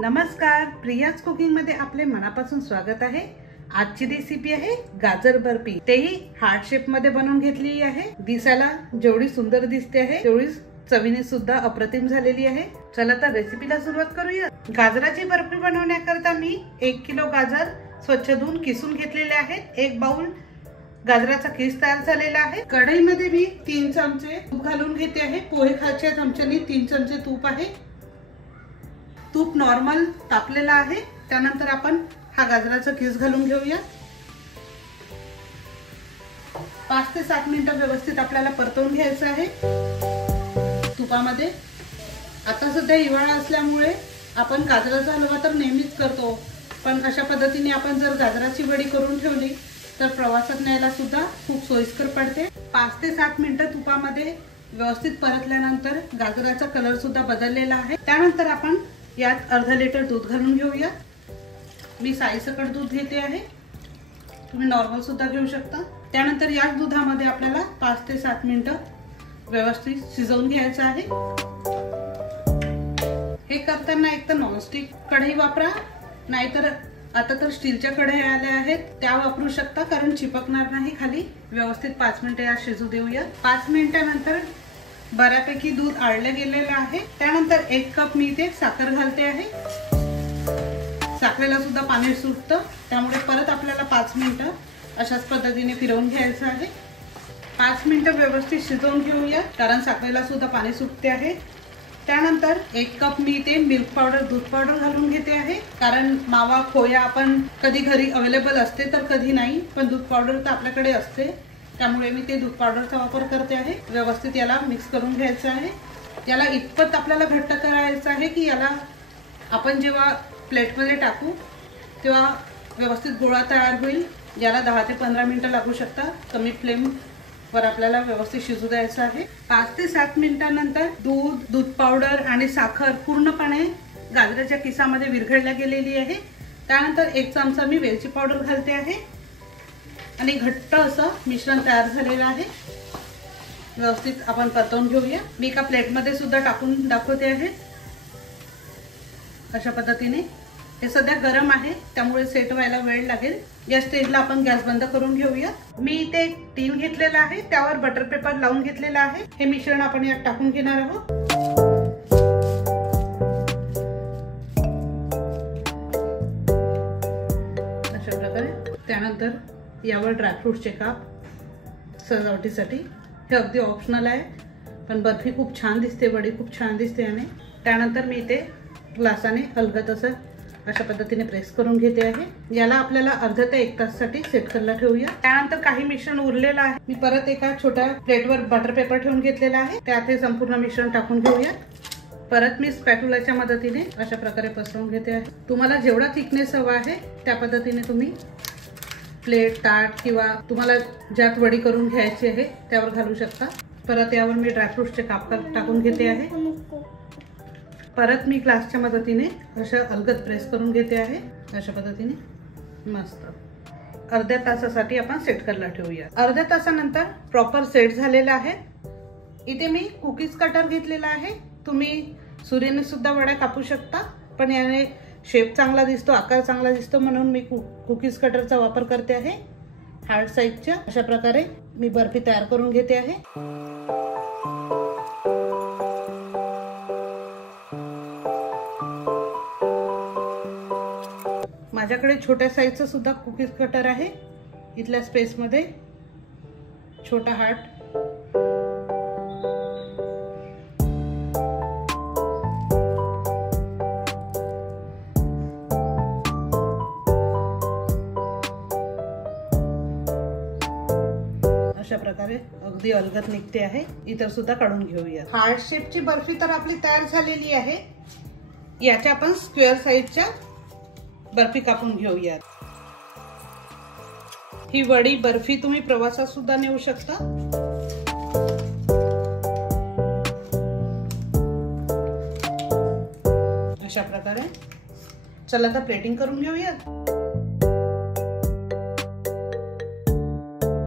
नमस्कार, प्रियाज कुकिंग मध्ये आपले मनापासून स्वागत आहे। आजची रेसिपी आहे गाजर बर्फी, तेही हार्ट शेप मध्ये बनवून घेतलेली आहे। दिसायला जेवढी सुंदर दिसते आहे तेवढीच चवीने सुद्धा अप्रतिम झालेली आहे। चला तर रेसिपीला सुरुवात करूया। गाजराची बर्फी बनवण्याकरता मी 1 किलो गाजर स्वच्छ धुवून किसून घेतलेले आहेत। 1 बाउल गाजराचा किस तयार झालेला आहे। कढईमध्ये मी 3 चमचे तूप घालून घेते आहे। पोहे खायच्या चमच्याने 3 चमचे तूप आहे। तूप नॉर्मल तापलेला आहे। त्यानंतर आपण हा गाजराचा किस घालून घेऊया। 5 ते 7 मिनिटं व्यवस्थित आपल्याला परतवून घ्यायचं आहे तुपामध्ये। आता सध्या हिवाळा असल्यामुळे आपण गाजराचा हलवा तर नेहमीच करतो, पण अशा पद्धतीने आपण जर गाजराची वडी करून ठेवली तर प्रवासात न्यायला सुद्धा खूप सोयीस्कर पडते। 5 ते 7 मिनिटं तुपामध्ये व्यवस्थित परतल्यानंतर गाजराचा कलर सुद्धा बदललेला आहे। त्यानंतर आपण यात अर्धा लिटर दूध घालून घेऊया। मी साईसकट दूध घेते आहे, तुम्ही नॉर्मल सुद्धा घेऊ शकता। त्यानंतर याच दुधामध्ये आपल्याला 5 ते 7 मिनिटं व्यवस्थित शिजवून घ्यायचं आहे। हे करताना एक तर नॉनस्टिक कढई वापरा, नाहीतर आता तर स्टीलच्या कढया आल्या आहेत त्या वापरू शकता, कारण चिपकणार नाही खाली। व्यवस्थित 5 मिनिटे यात शिजू देऊया। 5 मिनिटांनंतर बऱ्यापैकी दूध आळलं गेलेलं आहे। त्यानंतर 1 कप मी इथे साखर घालते आहे। साखरेला सुद्धा पाणी सुटतं, त्यामुळे परत आपल्याला 5 मिनिटं अशाच पद्धतीने फिरवून घ्यायचं आहे। 5 मिनिटं व्यवस्थित शिजवून घेऊया, कारण साखरेला सुद्धा पाणी सुटते आहे। त्यानंतर 1 कप मी इथे मिल्क पावडर, दूध पावडर घालून घेते आहे, कारण मावा खोया आपण कधी घरी अवेलेबल असते तर कधी नाही, पण दूध पावडर तर आपल्याकडे असते, त्यामुळे मी ते दूध पावडरचा वापर करते आहे। व्यवस्थित याला मिक्स करून घ्यायचं आहे। याला इतपत आपल्याला घट्ट करायचं आहे की याला आपण जेव्हा प्लेटमध्ये टाकू तेव्हा व्यवस्थित गोळा तयार होईल। याला 10 ते 15 मिनिटं लागू शकतात। कमी फ्लेमवर आपल्याला व्यवस्थित शिजू द्यायचं आहे। 5 ते 7 मिनिटांनंतर दूध पावडर आणि साखर पूर्णपणे गाजराच्या किसामध्ये विरघळल्या गेलेली आहे। त्यानंतर 1 चमचा मी वेलची पावडर घालते आहे आणि घट्ट असं मिश्रण तयार झालेलं आहे। व्यवस्थित आपण परतवून घेऊया। मी एका प्लेटमध्ये सुद्धा टाकून दाखवते आहे। अशा पद्धतीने हे सध्या गरम आहे, त्यामुळे सेट व्हायला वेळ लागेल। या स्टेजला आपण गॅस बंद करून घेऊया। मी इथे एक टीन घेतलेला आहे, त्यावर बटर पेपर लावून घेतलेला आहे। हे मिश्रण आपण यात टाकून घेणार आहोत। अशा प्रकारे त्यानंतर यावर ड्रायफ्रूट्सचे काप सजावटीसाठी। हे अगदी ऑप्शनल आहे, पण बर्फी खूप छान दिसते, वडी खूप छान दिसते याने। त्यानंतर मी इथे ग्लासाने हलगत असं अशा पद्धतीने प्रेस करून घेते आहे। याला आपल्याला अर्धा ते 1 तासासाठी सेट करायला ठेवूया। त्यानंतर काही मिश्रण उरलेलं आहे, मी परत एका छोट्या प्लेटवर बटर पेपर ठेवून घेतलेला आहे, त्यात हे संपूर्ण मिश्रण टाकून घेऊया। परत मी स्पॅटुलाच्या मदतीने अशा प्रकारे पसरवून घेते आहे। तुम्हाला जेवढा थिकनेस हवा आहे त्या पद्धतीने तुम्ही प्लेट, ताट किंवा तुम्हाला ज्यात वडी करून घ्यायची आहे त्यावर घालू शकता। परत यावर मी ड्रायफ्रूट्सचे काप टाकून घेते आहे। परत मी ग्लासच्या मदतीने अशा अलगद प्रेस करून घेते आहे। अशा पद्धतीने मस्त अर्ध्या तासासाठी आपण सेट करायला ठेवूया। अर्ध्या तासानंतर प्रॉपर सेट झालेला आहे। इथे मी कुकीज कटर घेतलेला आहे, तुम्ही सुरीने सुद्धा वड्या कापू शकता, पण याने शेप चांगला दिसतो, आकार चांगला दिसतो, म्हणून मी कुकीज कटरचा वापर करते आहे। हार्ड साईजच्या अशा प्रकारे मी बर्फी तयार करून घेते आहे। माझ्याकडे छोट्या साईजचा सुद्धा कुकीज कटर आहे। इथल्या स्पेस मध्ये छोटा हार्ट, अशा प्रकारे अगदी अलगद निघते आहे। इतर सुद्धा काढून घेऊया। हार्ट शेपची बर्फी तर आपली तयार झालेली आहे। याच्या आपण स्क्वेअर साईजच्या बर्फी कापून घेऊया। ही वडी बर्फी तुम्ही प्रवासात सुद्धा नेऊ शकता। अशा प्रकारे चला तर प्लेटिंग करून घेऊया।